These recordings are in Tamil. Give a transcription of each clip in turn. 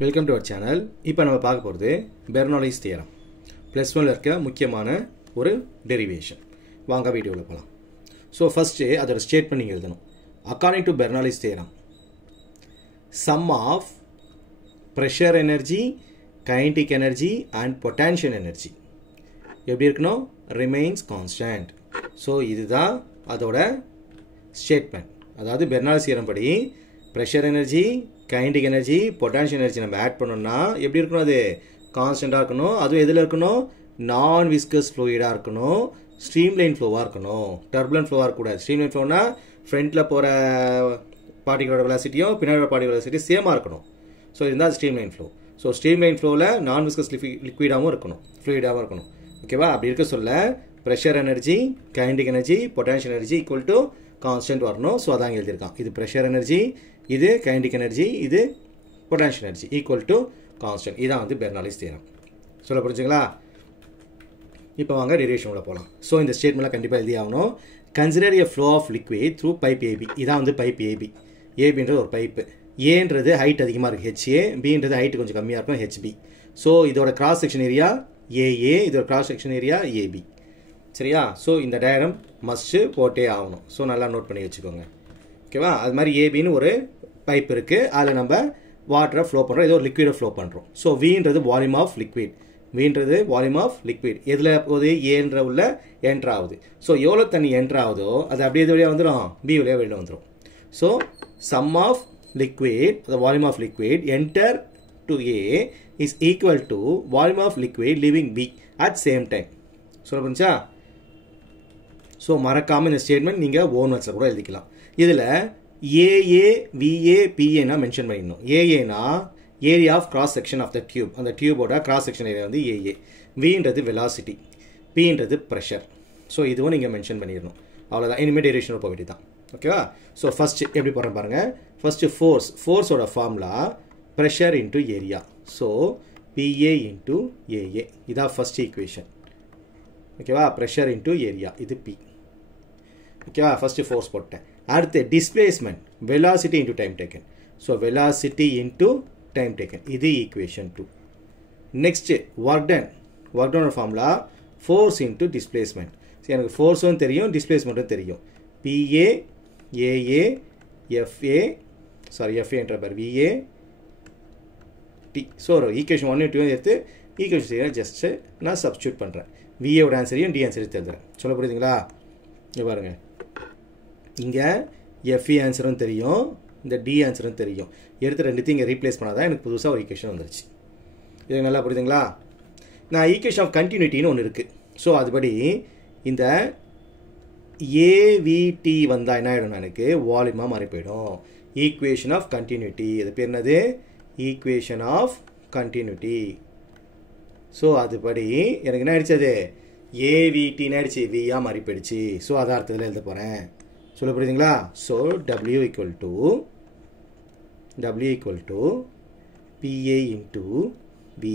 Welcome to our channel. இப்போ நம்ம பார்க்க போறது Bernoulli's theorem. +1 ல இருக்க முக்கியமான ஒரு derivation. வாங்க வீடியோல போலாம். So first அதோட ஸ்டேட்மென்ட் நீங்க எழுதணும். According to Bernoulli's theorem, sum of pressure energy, kinetic energy and potential energy எப்படி இருக்கணும்? Remains constant. So இதுதான் அதோட ஸ்டேட்மென்ட். அதாவது Bernoulli's theorem படி pressure energy, kinetic energy, potential energy நம்ம ஆட் பண்ணோம்னா எப்படி இருக்கணும்? அது கான்ஸ்டன்ட்டா இருக்கணும். அது எதுல இருக்கணும்? நான் விஸ்கஸ் ஃப்ளூயிடா இருக்கணும். ஸ்ட்ரீம்லைன் ஃப்ளோவா இருக்கணும். டர்புலன்ட் ஃப்ளோவா இருக்க கூடாது. ஸ்ட்ரீம்லைன் ஃப்ளோனா ஃப்ரண்ட்ல போற பார்ட்டிகளோட வெலாசிட்டியும் பின்னாடி வர பார்ட்டிகளோட வெலாசிட்டி சேமா இருக்கணும். சோ இதுதான் ஸ்ட்ரீம்லைன் ஃப்ளோ. சோ ஸ்ட்ரீம்லைன் ஃப்ளோல நான் விஸ்கஸ் லிக்விடாவும் இருக்கணும். ஃப்ளூயிடாவும் இருக்கணும். ஓகேவா? அப்படி இருக்க சொல்ல pressure energy, kinetic energy, potential energy equal to constant வரணும். சோ அதான் எழுதி இருக்கான். இது pressure energy, இது kinetic energy, இது potential energy equal to constant. இதான் வந்து Bernoulli's theorem. சொல்ல புரிஞ்சுங்களா? இப்போ வாங்க டெரிவேஷன் உள்ள போலாம். சோ இந்த ஸ்டேட்மென்ட்ல கண்டிப்பா எழுதி ஆகணும். Consider a flow of liquid through pipe AB. இதான் வந்து pipe AB. ABன்றது ஒரு பைப். Aன்றது ஹைட் அதிகமா இருக்கு HA, Bன்றது ஹைட் கொஞ்சம் கம்மியா இருக்கும் HB. சோ இதோட கிராஸ் செக்ஷன் ஏரியா AA, இதோட கிராஸ் செக்ஷன் ஏரியா AB. சரியா? சோ இந்த டயகிராம் மஸ்ட் போட்டே ஆகணும். சோ நல்லா நோட் பண்ணி வச்சுக்கோங்க. ஓகேவா? அது மாதிரி ஏபின்னு ஒரு பைப் இருக்கு. அதுல நம்ம வாட்டரை ஃப்ளோ பண்றோம். ஏதோ ஒரு லிக்விடை ஃப்ளோ பண்றோம். சோ வின்றது வால்யூம் ஆஃப் லிக்விட். வின்றது வால்யூம் ஆஃப் லிக்விட். எதுல போகுது? ஏன்ற உள்ள என்டர் ஆகுது. சோ எவ்வளவு தண்ணி என்டர் ஆகுதோ அது அப்படியே இது வழியா வந்துடும். பி வழியா வெளில வந்துடும். So some of liquid, the volume of liquid enter to A is equal to volume of liquid leaving B at same time. சொல்ல புரிஞ்சா? சோ மறக்காம இந்த ஸ்டேட்மென்ட் நீங்க ஓன் வேர்ட்ஸ்ல கூட எழுதிக்கலாம். இதுல AA, VA, PA னா மென்ஷன் பண்ணிடணும். AA னா area of cross section of the tube. அந்த டியூபோட கிராஸ் செக்ஷன் ஏரியா வந்து AA. Vன்றது வெலாசிட்டி. Pன்றது பிரஷர். சோ இதுவும் நீங்க மென்ஷன் பண்ணிடணும். அவ்வளவுதான். இனிமே டெரிவேஷன் போக வேண்டியதான். ஓகேவா? சோ ஃபர்ஸ்ட் எப்படி போறோம் பாருங்க. ஃபர்ஸ்ட் ஃபோர்ஸோட formula pressure into area. So PA into AA. இதான் ஃபர்ஸ்ட் ஈக்குவேஷன். ஓகேவா? Pressure into area. இது P. ஓகேவா? ஃபர்ஸ்ட் ஃபோர்ஸ் போட்டேன். அடுத்து displacement, velocity into time taken. So velocity into time taken. இது equation 2. Next work done formula force into displacement. சரி, எனக்கு ஃபோர்ஸும் தெரியும், டிஸ்பிளேஸ்மென்ட்டும் தெரியும். PA, AA, FA, FA என்ற பார் VA T. சோ ஈக்குவேஷன் 1 2 எடுத்து ஈக்குவேஷன் ஜஸ்ட் நான் சப்ஸ்டிட்யூட் பண்றேன். VA ஓட ஆன்சரையும் D ஆன்சரையும் தெரிஞ்சுறேன். சொல்ல புரியுதுங்களா? இங்க பாருங்க. இங்க FE ஆன்சரும் தெரியும், இந்த D ஆன்சரும் தெரியும். எடுத்து ரெண்டுத்தையும் இங்க ரீப்ளேஸ் பண்ணாதான் எனக்கு புதுசா ஒரு ஈக்குவேஷன் வந்துருச்சு. இது நல்லா புரியுதுங்களா? நான் ஈக்குவேஷன் ஆஃப் கண்டினியூட்டின்னு ஒன்னு இருக்கு. சோ அதுபடி இந்த AVT வந்தா என்ன ஆயிடும்? எனக்கு வால்யூமா மாறி போயிடும். Equation of continuity. இது பேர் என்னது? Equation of continuity. சோ அதுபடி எனக்கு என்ன ஆயிடுச்சு? அது AVT ஆயிடுச்சு, V ஆ மாறி போயிடுச்சு. சோ அத அர்த்தத்துல எழுத போறேன். சொல்ல புரியுதுங்களா? So W equal to PA into V.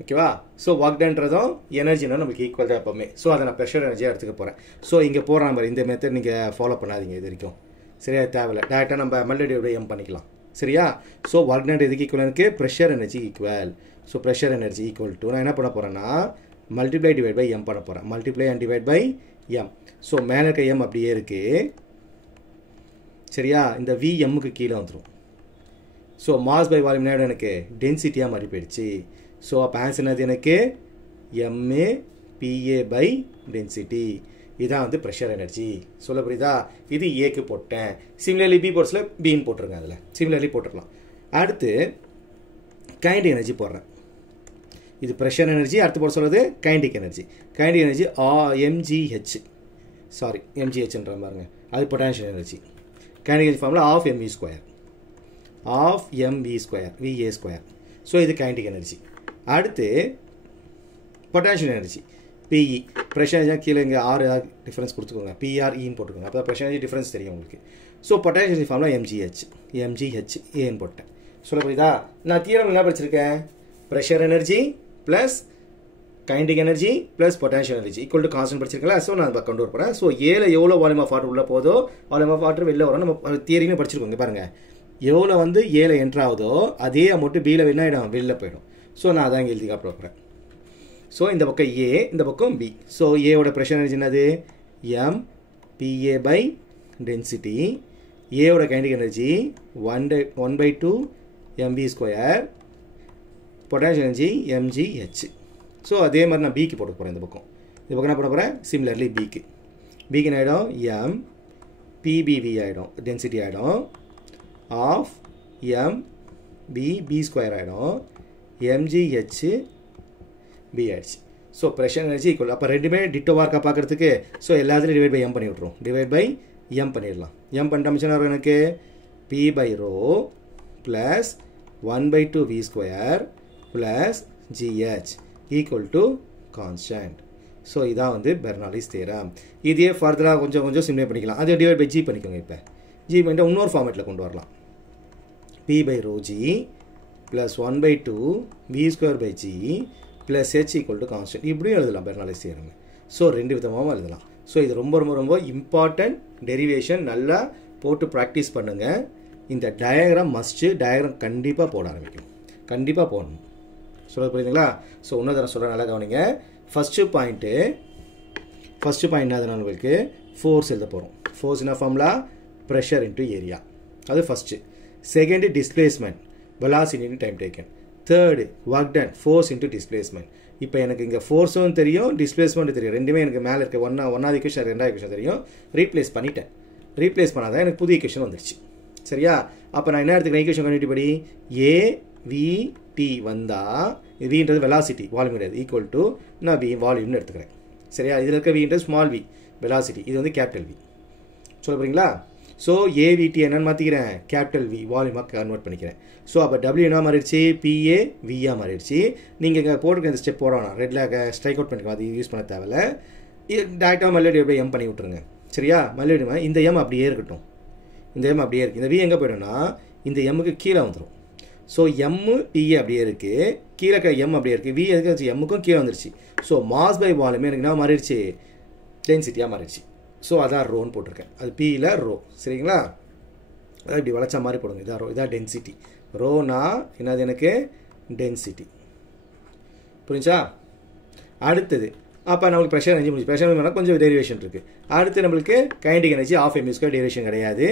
ஓகேவா? சோ வொர்க் டன்ன்றதும் எனர்ஜினா நமக்கு ஈக்குவல் தான் எப்பவுமே. சோ அத நான் பிரஷர் எனர்ஜியா எடுத்துக்க போறேன். சோ இங்க போற நம்பர் இந்த மெத்தட் நீங்க ஃபாலோ பண்ணாதீங்க இது வரைக்கும். சரியா? தேவையில்லை. டைரக்டா நம்ம மல்டிப்ளை M பண்ணிக்கலாம். சரியா? சோ வொர்க் டன் எதுக்கு ஈக்குவல் இருக்கு? Pressure energy equal. So pressure energy equal to நான் என்ன பண்ண போறேன்னா மல்டிப்ளை டிவைட் பை M பண்ண போறேன். Multiply and divide by M. So மேல இருக்க M அப்படியே இருக்கு. சரியா? இந்த V M க்கு கீழ வந்துரும். சோ மாஸ் பை வால்யூம் என்ன எனக்கு டென்சிட்டியா மாறி போயிடுச்சு. சோ அப்ப ஆன்சர் என்னது? எனக்கு MA PA பை டென்சிட்டி. இதான் வந்து பிரஷர் எனர்ஜி. சொல்ல புரியுதா? இது A க்கு போட்டேன். சிமிலர்லி B போர்ஸ்ல B ன்னு போட்டுருங்க. அதுல சிமிலர்லி போட்டுறலாம். அடுத்து கைனடிக் எனர்ஜி போடுறேன். இது பிரஷர் எனர்ஜி. அடுத்து போட சொல்றது kinetic energy. Kinetic energy mgh. Sorry, mgh பாருங்க. அது potential energy. Kinetic energy formula half mv square. Half mv square VA square. So இது கைனடிக் எனர்ஜி. அடுத்து potential energy PE. Pressure energy கீழ இங்க R டிஃபரன்ஸ் கொடுத்துக்கோங்க. PRE ன்னு போட்டுக்கோங்க. அப்ப பிரஷர் எனர்ஜி டிஃபரன்ஸ் தெரியும் உங்களுக்கு. So potential energy formula mgh A ன்னு போட்டேன். சொல்ல புரியுதா? நான் தியரம் என்ன படிச்சிருக்கேன்? Pressure energy plus kinetic energy plus potential energy equal to constant படிச்சிருக்கல. சோ நான் அதை கொண்டு வரேன். சோ ஏல எவ்வளவு வால்யூம் ஆஃப் வாட்டர் உள்ள போதோ வால்யூம் ஆஃப் வாட்டர் வெளில வரும். நம்ம தியரியுமே படிச்சிருக்கோம். பாருங்க, எவ்வளோ வந்து ஏல என்ட்ரு ஆகுதோ அதே அமௌண்ட்டு பியில் என்ன ஆகிடும் வெளில போயிடும். ஸோ நான் அதான் இங்கே எழுதி காட்டுறேன். ஸோ இந்த பக்கம் ஏ, இந்த பக்கம் பி. ஸோ ஏவோட ப்ரெஷர் எனர்ஜி என்னது? M PA by density. ஏவோட kinetic energy 1/2 mv square. Potential energy mgh. So அதே மாதிரி நான் பிக்கு போட போகிறேன். இந்த பக்கம் என்ன போட போகிறேன்? சிமிலர்லி பிக்கு என்ன ஆகிடும்? எம் பிபிவி ஆகிடும், டென்சிட்டி ஆகிடும். ஆஃப் எம் பி ஸ்கொயர் ஆகிடும், mgh பி ஆயிடுச்சு. So pressure energy equal. அப்போ ரெண்டுமே டிட்டோவாக இருக்கா பார்க்குறதுக்கு? ஸோ எல்லாத்துலையும் டிவைட் பை எம் பண்ணி விட்ருவோம். டிவைட் பை எம் பண்ணிடலாம். எம் பண்ணிட்டு மிச்சம் வரும் எனக்கு P by rho plus 1/2 v square plus gh equal to constant. So இதான் வந்து பெர்னாலிஸ் தியரம். இதே ஃபர்தராக கொஞ்சம் சிம்ப்ளை பண்ணிக்கலாம். அதே டிவைட் பை ஜி பண்ணிக்கோங்க. இப்போ ஜி பண்ணிட்டு இன்னொரு ஃபார்மேட்டில் கொண்டு வரலாம். P by rho G plus 1/2 v square by G plus h equal to constant. இப்படியும் எழுதலாம் பெர்னாலிஸ் தியரம். ஸோ ரெண்டு விதமாகவும் எழுதலாம். ஸோ இது ரொம்ப இம்பார்ட்டன்ட் டெரிவேஷன். நல்லா போட்டு ப்ராக்டிஸ் பண்ணுங்கள். இந்த டயக்ராம் மஸ்ட்டு. டயக்ராம் கண்டிப்பாக போட ஆரம்பிக்கும். கண்டிப்பாக போடணும். சொல்ல புரியுதுங்களா? ஸோ இன்னொரு தடவை சொல்கிறேன், நல்லா கவனிங்க. ஃபஸ்ட்டு பாயிண்ட் என்னதுன்னா உங்களுக்கு ஃபோர்ஸ் எழுத போகிறோம். ஃபோர்ஸ் என்ன ஃபார்முலா? Pressure into area. அது first. Second displacement, velocity into time taken. Third work done, force into displacement. இப்போ எனக்கு இங்கே ஃபோர்ஸும் தெரியும், டிஸ்பிளேஸ்மெண்ட்டும் தெரியும். ரெண்டுமே எனக்கு மேலே இருக்க ஒன்றாவது ஈக்குவேஷன் ரெண்டாவது ஈக்குவேஷன் தெரியும். ரீப்ளேஸ் பண்ணிட்டேன். ரீப்ளேஸ் பண்ணாதான் எனக்கு புது ஈக்குவேஷன் வந்துருச்சு. சரியா? அப்போ நான் என்ன எடுத்துக்கிறேன்? ஈக்குவேஷன் கண்டிப்பாக படி ஏவிடி வந்தால் வின்றது வெலாசிட்டி, வால்யூம் கிடையாது, ஈக்குவல் டு நான் வி வால்யூம்னு எடுத்துக்கிறேன். சரியா? இதில் இருக்க வின்றது ஸ்மால் வி, வெலாசிட்டி. இது வந்து கேபிட்டல் வி. சொல்ல போகிறீங்களா? ஸோ ஏவிடி என்னன்னு மாற்றிக்கிறேன்? கேபிட்டல் வி, வால்யூமாக கன்வெர்ட் பண்ணிக்கிறேன். ஸோ அப்போ டபிள்யூ என்ன மாறிடுச்சு? பிஏ வியாக மாறிடுச்சு. நீங்கள் இங்கே போட்டுருக்க இந்த ஸ்டெப் போடணும். ரெட்டில் ஸ்ட்ரைக் அவுட் பண்ணிக்கலாம். அது யூஸ் பண்ண தேவையில்ல. இது டேரெக்டாக மல்லிடி அப்படியே எம் பண்ணி விட்ருங்க. சரியா? மல்லிடி இந்த எம் அப்படியே இருக்கட்டும். இந்த எம் அப்படியே இருக்குது. இந்த வி எங்கே போய்டும்னா இந்த எம்முக்கு கீழே வந்துடும். ஸோ எம்மு பிஏ அப்படியே இருக்குது, கீழே எம் அப்படியே இருக்குது, வி எதுக்கு எம்முக்கும் கீழே வந்துருச்சு. ஸோ மாஸ் பை வால்யூம் எனக்கு என்ன மாறிடுச்சு? டென்சிட்டியாக மாறிடுச்சு. ஸோ அதான் ரோன்னு போட்டிருக்கேன். அது பியில் ரோ. சரிங்களா? அதான் இப்படி வளைச்சா மாதிரி போடுங்க. இதான் ரோ, இதான் டென்சிட்டி. ரோனா என்னது? எனக்கு டென்சிட்டி. புரிஞ்சா? அடுத்தது அப்போ நம்மளுக்கு ப்ரெஷர் எனர்ஜி முடிஞ்சு. ப்ரெஷர் எனர்ஜி கொஞ்சம் டெரிவேஷன் இருக்குது. அடுத்து நம்மளுக்கு kinetic energy of mv square derivation கிடையாது.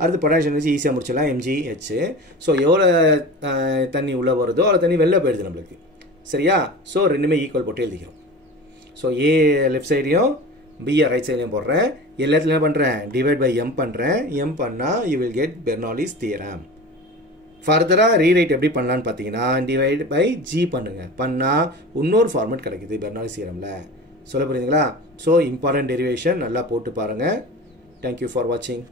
அடுத்து பொட்டான்ஷியல் எனர்ஜி ஈஸியாக முடிச்சிடலாம், mgh. ஸோ எவ்வளோ தண்ணி உள்ளே வருதோ அவ்வளோ தண்ணி வெளில போயிடுது நம்மளுக்கு. சரியா? ஸோ ரெண்டுமே ஈக்குவல் போட்டு எழுதிக்கிறோம். ஸோ ஏ லெஃப்ட் சைடையும் பிஏ ரைட் சைட்லையும் போடுறேன். எல்லாத்துலையும் என்ன பண்ணுறேன்? டிவைட் பை எம் பண்ணுறேன். எம் பண்ணால் யூ வில் கெட் பெர்னாலிஸ் தியரம். ஃபர்தராக ரீரைட் எப்படி பண்ணலான்னு பார்த்தீங்கன்னா டிவைட் பை ஜி பண்ணுங்கள். பண்ணால் இன்னொரு ஃபார்மேட் கிடைக்குது பெர்னாலிஸ் தியரமில். சொல்ல புரியுதுங்களா? ஸோ இம்பார்ட்டன்ட் டெரிவேஷன் நல்லா போட்டு பாருங்கள். தேங்க்யூ ஃபார் வாட்சிங்.